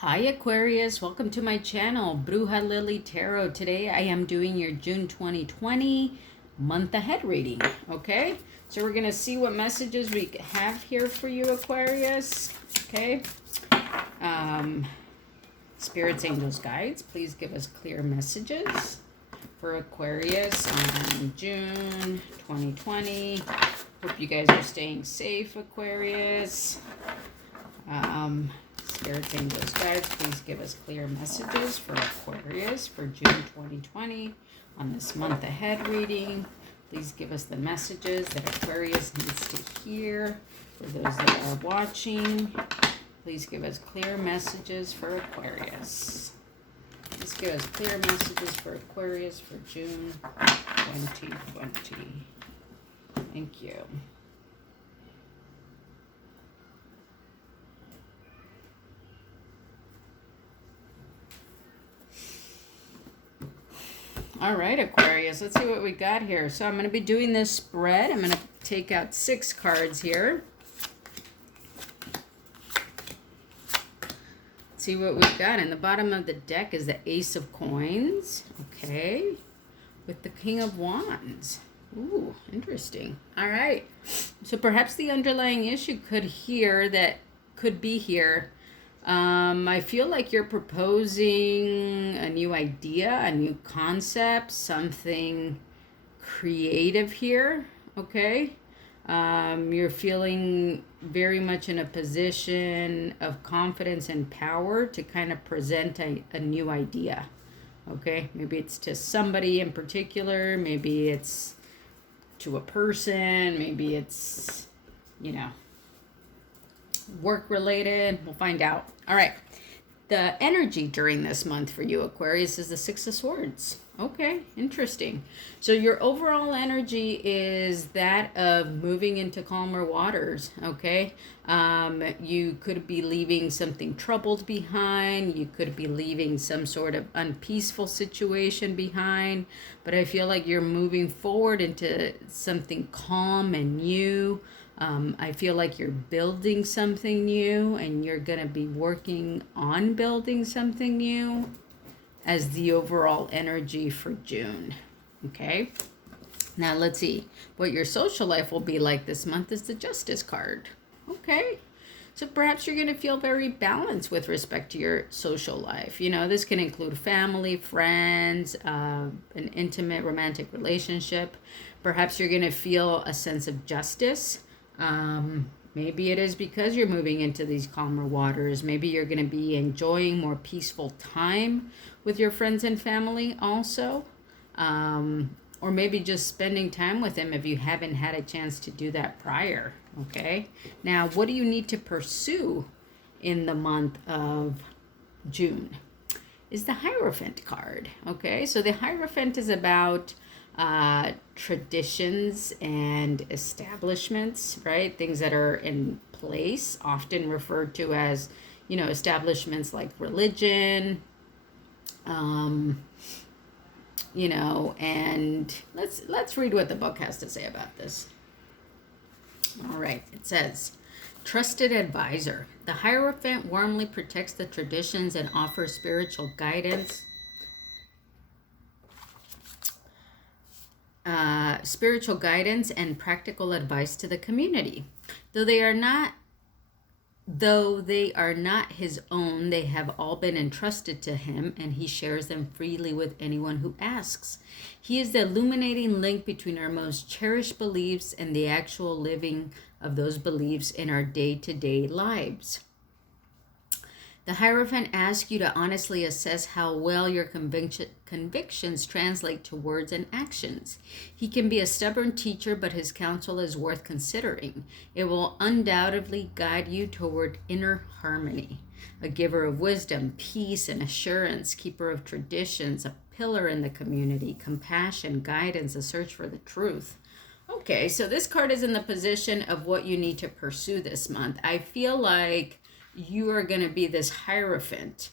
Hi Aquarius, welcome to my channel, Bruja Lily Tarot. Today I am doing your June 2020 month ahead reading, okay? So we're going to see what messages we have here for you, Aquarius, okay? Spirits, angels, guides, please give us clear messages for Aquarius on June 2020. Hope you guys are staying safe, Aquarius. Spirits, angels, guides, please give us clear messages for Aquarius for June 2020 on this month ahead reading. Please give us the messages that Aquarius needs to hear for those that are watching. Please give us clear messages for Aquarius. Please give us clear messages for Aquarius for June 2020. Thank you. All right, Aquarius, let's see what we got here. So I'm going to be doing this spread. I'm going to take out 6 cards here. Let's see what we've got. In the bottom of the deck is the Ace of Coins, okay, with the King of Wands. Ooh, interesting. All right. So perhaps the underlying issue could be here. I feel like you're proposing a new idea, a new concept, something creative here, okay? You're feeling very much in a position of confidence and power to kind of present a new idea, okay? Maybe it's to somebody in particular, maybe it's to a person, maybe it's, work related. We'll find out. All right. The energy during this month for you, Aquarius, is the 6 of Swords. Okay, interesting. So your overall energy is that of moving into calmer waters, okay? You could be leaving something troubled behind. You could be leaving some sort of unpeaceful situation behind. But I feel like you're moving forward into something calm and new. I feel like you're building something new and you're going to be working on building something new as the overall energy for June. Okay. Now let's see what your social life will be like this month is the Justice card. Okay. So perhaps you're going to feel very balanced with respect to your social life. This can include family, friends, an intimate romantic relationship. Perhaps you're going to feel a sense of justice. Maybe it is because you're moving into these calmer waters. Maybe you're going to be enjoying more peaceful time with your friends and family also. Or maybe just spending time with them if you haven't had a chance to do that prior. Okay. Now, what do you need to pursue in the month of June? Is the Hierophant card. Okay. So the Hierophant is about traditions and establishments, right? Things that are in place, often referred to as, establishments like religion, and let's read what the book has to say about this. All right, it says, trusted advisor. The Hierophant warmly protects the traditions and offers spiritual guidance. Spiritual guidance and practical advice to the community. Though they are not his own, they have all been entrusted to him, and he shares them freely with anyone who asks. He is the illuminating link between our most cherished beliefs and the actual living of those beliefs in our day-to-day lives. The Hierophant asks you to honestly assess how well your convictions translate to words and actions. He can be a stubborn teacher, but his counsel is worth considering. It will undoubtedly guide you toward inner harmony. A giver of wisdom, peace, and assurance, keeper of traditions, a pillar in the community, compassion, guidance, a search for the truth. Okay, so this card is in the position of what you need to pursue this month. I feel like you are going to be this Hierophant,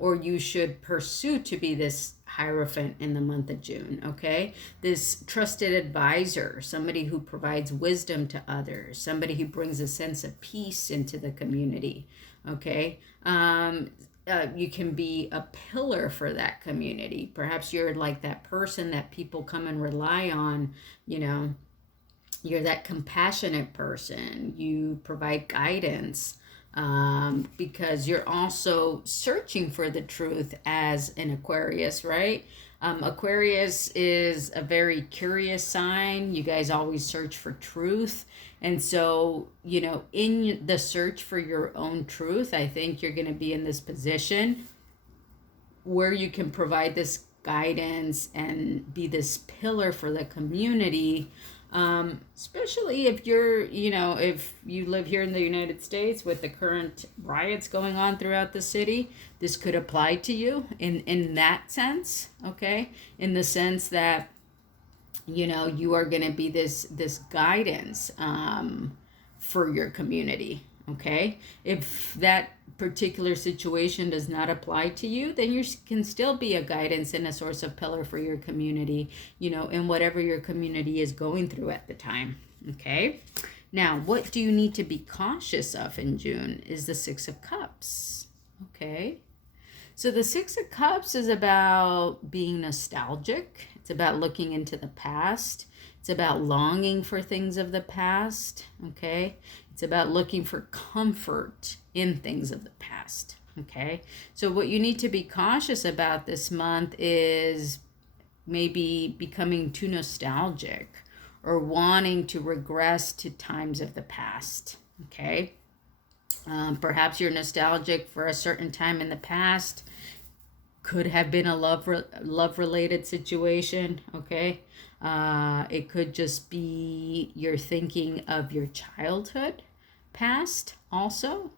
or you should pursue to be this Hierophant in the month of June, okay? This trusted advisor, somebody who provides wisdom to others, somebody who brings a sense of peace into the community, Okay. You can be a pillar for that community. Perhaps you're like that person that people come and rely on, you know, you're that compassionate person. You provide guidance, because you're also searching for the truth as an Aquarius, right? Aquarius is a very curious sign. You guys always search for truth. And so, in the search for your own truth, I think you're going to be in this position where you can provide this guidance and be this pillar for the community, especially if if you live here in the United States with the current riots going on throughout the city. This could apply to you in that sense, okay? In the sense that you are going to be this guidance, for your community. Okay, if that particular situation does not apply to you, then you can still be a guidance and a source of pillar for your community, in whatever your community is going through at the time. Okay, now what do you need to be cautious of in June is the Six of Cups. Okay, so the Six of Cups is about being nostalgic. It's about looking into the past. It's about longing for things of the past. Okay, it's about looking for comfort in things of the past. Okay, so what you need to be cautious about this month is maybe becoming too nostalgic or wanting to regress to times of the past. Okay, perhaps you're nostalgic for a certain time in the past. Could have been a love related situation. Okay, it could just be you're thinking of your childhood past also.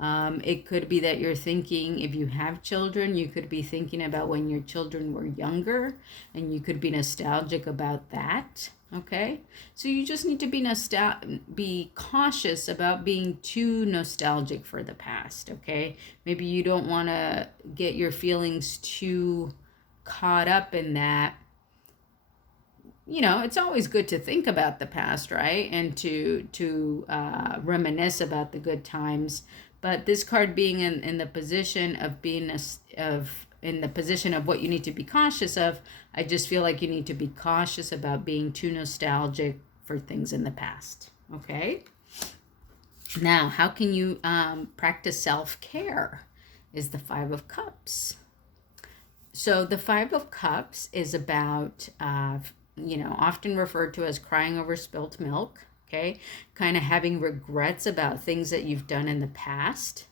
It could be that you're thinking, if you have children, you could be thinking about when your children were younger, and you could be nostalgic about that. Okay, so you just need to be cautious about being too nostalgic for the past. Okay, maybe you don't want to get your feelings too caught up in that. It's always good to think about the past, right? And to reminisce about the good times. But this card being in the position of in the position of what you need to be cautious of, I just feel like you need to be cautious about being too nostalgic for things in the past. Okay. Now, how can you practice self-care? Is the Five of Cups. So the Five of Cups is about often referred to as crying over spilt milk. Okay, kind of having regrets about things that you've done in the past.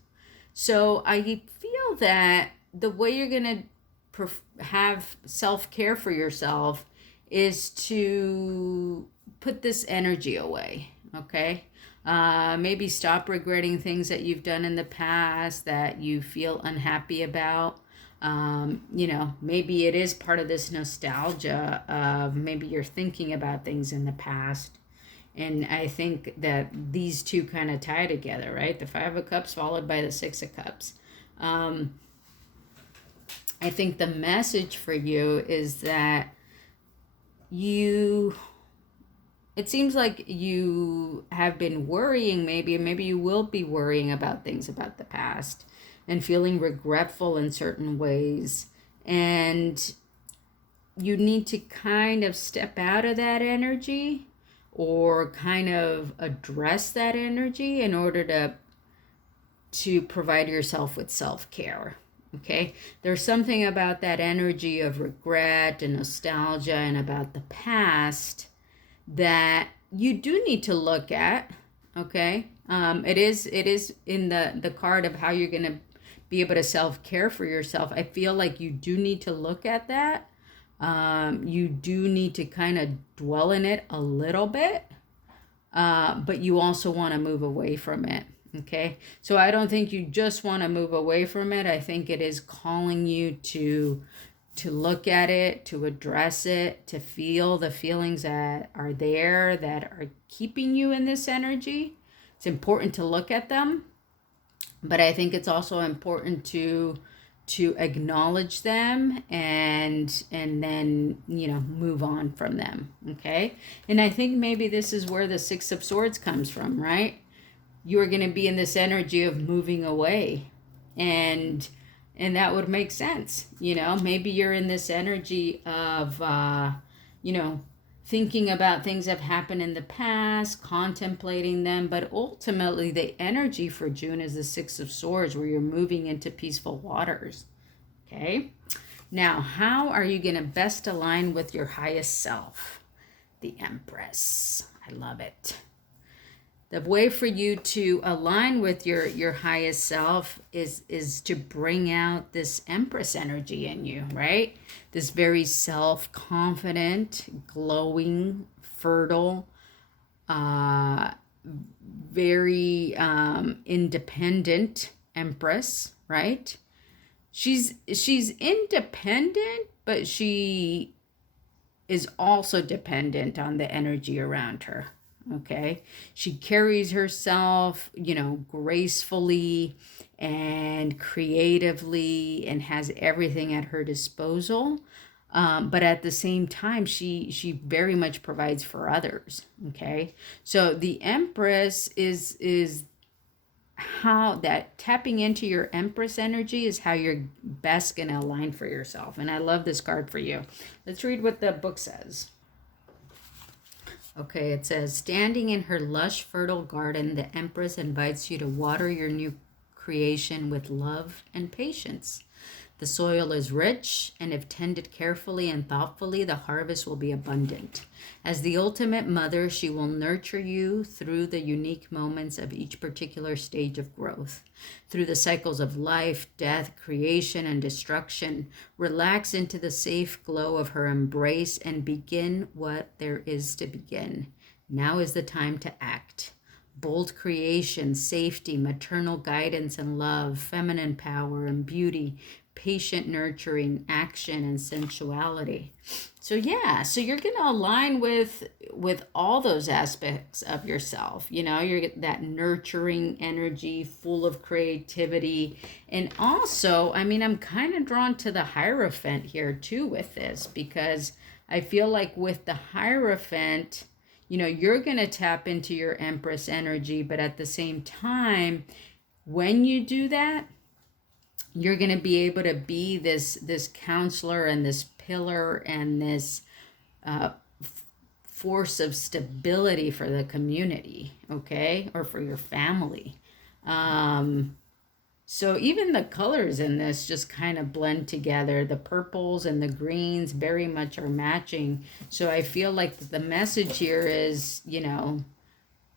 So I feel that the way you're going to have self-care for yourself is to put this energy away. Okay, maybe stop regretting things that you've done in the past that you feel unhappy about. Maybe it is part of this nostalgia of maybe you're thinking about things in the past. And I think that these two kind of tie together, right? The Five of Cups followed by the Six of Cups. I think the message for you is that it seems like you have been worrying, maybe you will be worrying about things about the past and feeling regretful in certain ways. And you need to kind of step out of that energy or kind of address that energy in order to provide yourself with self-care. Okay, there's something about that energy of regret and nostalgia and about the past that you do need to look at. Okay, it is in the card of how you're going to be able to self-care for yourself. I feel like you do need to look at that. You do need to kind of dwell in it a little bit, but you also want to move away from it. Okay, so I don't think you just want to move away from it. I think it is calling you to look at it, to address it, to feel the feelings that are there that are keeping you in this energy. It's important to look at them, but I think it's also important to acknowledge them and then move on from them. Okay, and I think maybe this is where the Six of Swords comes from, right? you're going to be in this energy of moving away. And that would make sense. Maybe you're in this energy of thinking about things that have happened in the past, contemplating them, but ultimately the energy for June is the Six of Swords, where you're moving into peaceful waters. Okay? Now, how are you going to best align with your highest self? The Empress. I love it. The way for you to align with your highest self is to bring out this Empress energy in you, right? This very self-confident, glowing, fertile, very independent Empress, right? She's independent, but she is also dependent on the energy around her. Okay, she carries herself, gracefully and creatively, and has everything at her disposal. But at the same time, she very much provides for others. Okay, so the Empress is how that tapping into your Empress energy is how you're best going to align for yourself. And I love this card for you. Let's read what the book says. Okay, it says, standing in her lush, fertile garden, the Empress invites you to water your new creation with love and patience. The soil is rich, and if tended carefully and thoughtfully, the harvest will be abundant. As the ultimate mother, she will nurture you through the unique moments of each particular stage of growth. Through the cycles of life, death, creation, and destruction, relax into the safe glow of her embrace and begin what there is to begin. Now is the time to act. Bold creation, safety, maternal guidance and love, feminine power and beauty, patient nurturing, action, and sensuality. So you're going to align with all those aspects of yourself. You're that nurturing energy, full of creativity. And also, I'm kind of drawn to the Hierophant here too with this, because I feel like with the Hierophant, you're going to tap into your Empress energy, but at the same time, when you do that, you're going to be able to be this counselor and this pillar and this force of stability for the community, okay, or for your family. So even the colors in this just kind of blend together. The purples and the greens very much are matching. So I feel like the message here is,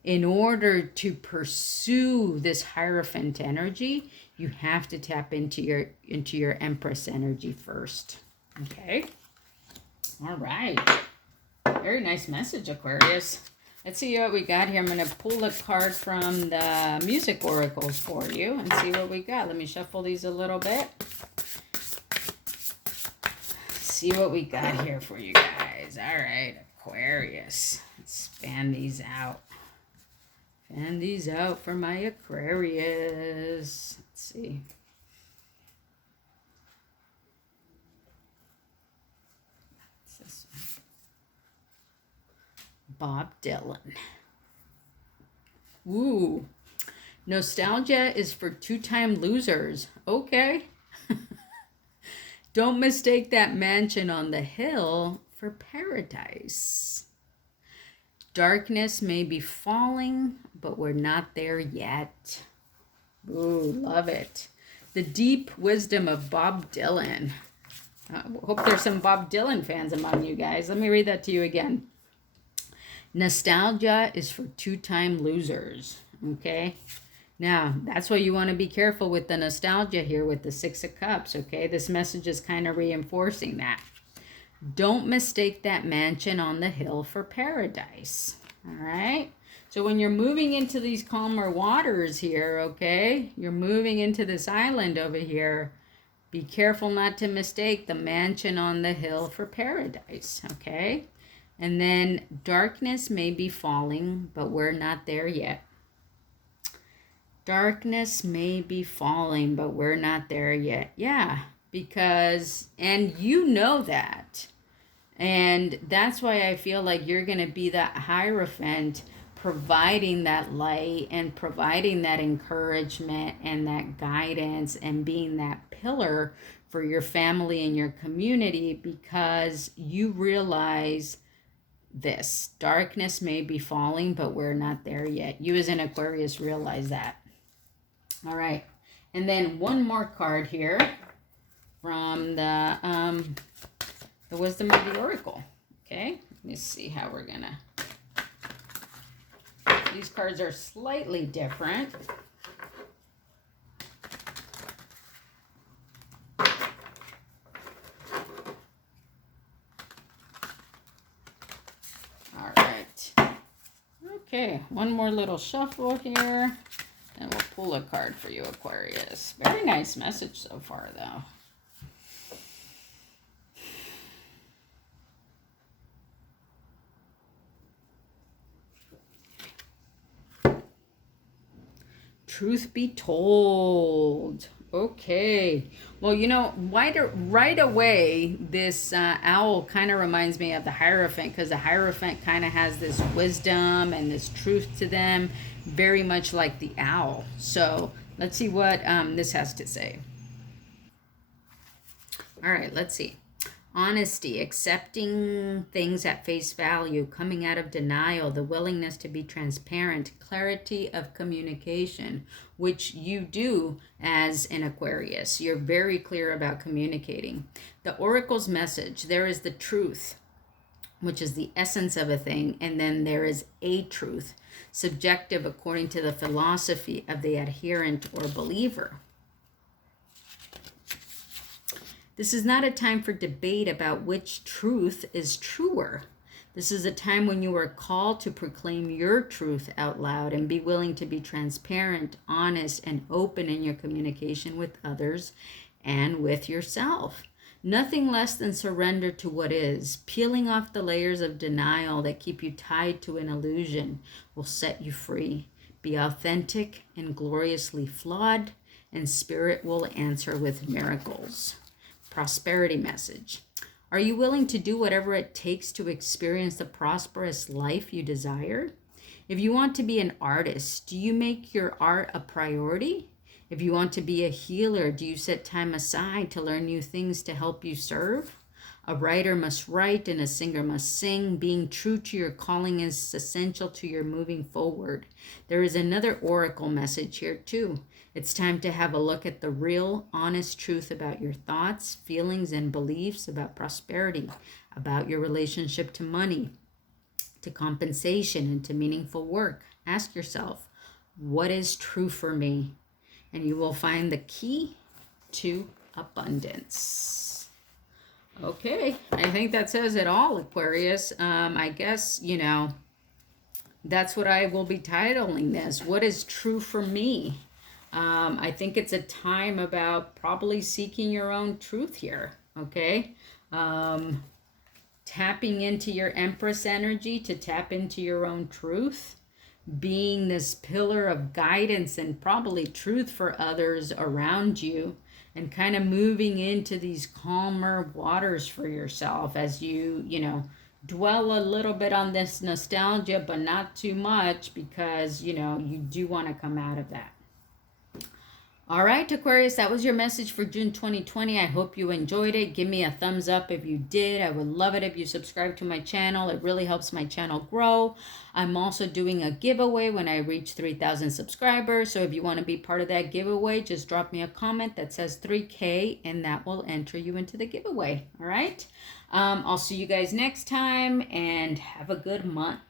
in order to pursue this Hierophant energy, you have to tap into your Empress energy first. Okay. All right. Very nice message, Aquarius. Let's see what we got here. I'm going to pull a card from the music oracles for you and see what we got. Let me shuffle these a little bit. See what we got here for you guys. All right, Aquarius. Let's fan these out. Fan these out for my Aquarius. Let's see. What's this one? Bob Dylan. Ooh. Nostalgia is for two-time losers. Okay. Don't mistake that mansion on the hill for paradise. Darkness may be falling, but we're not there yet. Ooh, love it. The deep wisdom of Bob Dylan. Hope there's some Bob Dylan fans among you guys. Let me read that to you again. Nostalgia is for two-time losers. Okay? Now, that's why you want to be careful with the nostalgia here with the Six of Cups. Okay? This message is kind of reinforcing that. Don't mistake that mansion on the hill for paradise. All right? So when you're moving into these calmer waters here, okay, you're moving into this island over here, be careful not to mistake the mansion on the hill for paradise, okay? And then darkness may be falling, but we're not there yet. Darkness may be falling, but we're not there yet. Yeah, because, and you know that. And that's why I feel like you're going to be that Hierophant providing that light and providing that encouragement and that guidance and being that pillar for your family and your community, because you realize this darkness may be falling, but we're not there yet. You as an Aquarius realize that. All right. And then one more card here from the Wisdom of the Oracle. Okay. Let me see how we're going to. These cards are slightly different. All right. Okay, one more little shuffle here, and we'll pull a card for you, Aquarius. Very nice message so far, though. Truth be told. Okay. Well, you know, right away, this owl kind of reminds me of the Hierophant, because the Hierophant kind of has this wisdom and this truth to them, very much like the owl. So let's see what this has to say. All right, let's see. Honesty, accepting things at face value, coming out of denial, the willingness to be transparent, clarity of communication, which you do as an Aquarius. You're very clear about communicating. The Oracle's message, there is the truth, which is the essence of a thing, and then there is a truth, subjective according to the philosophy of the adherent or believer. This is not a time for debate about which truth is truer. This is a time when you are called to proclaim your truth out loud and be willing to be transparent, honest, and open in your communication with others and with yourself. Nothing less than surrender to what is. Peeling off the layers of denial that keep you tied to an illusion will set you free. Be authentic and gloriously flawed, and Spirit will answer with miracles. Prosperity message. Are you willing to do whatever it takes to experience the prosperous life you desire? If you want to be an artist, do you make your art a priority? If you want to be a healer, do you set time aside to learn new things to help you serve? A writer must write and a singer must sing. Being true to your calling is essential to your moving forward. There is another oracle message here too. It's time to have a look at the real, honest truth about your thoughts, feelings, and beliefs about prosperity, about your relationship to money, to compensation, and to meaningful work. Ask yourself, what is true for me? And you will find the key to abundance. Okay, I think that says it all, Aquarius. I guess, you know, that's what I will be titling this. What is true for me? I think it's a time about probably seeking your own truth here, okay? Tapping into your Empress energy to tap into your own truth, being this pillar of guidance and probably truth for others around you, and kind of moving into these calmer waters for yourself as you know, dwell a little bit on this nostalgia, but not too much, because, you know, you do want to come out of that. All right, Aquarius, that was your message for June 2020. I hope you enjoyed it. Give me a thumbs up if you did. I would love it if you subscribe to my channel. It really helps my channel grow. I'm also doing a giveaway when I reach 3,000 subscribers. So if you want to be part of that giveaway, just drop me a comment that says 3K, and that will enter you into the giveaway. All right. I'll see you guys next time, and have a good month.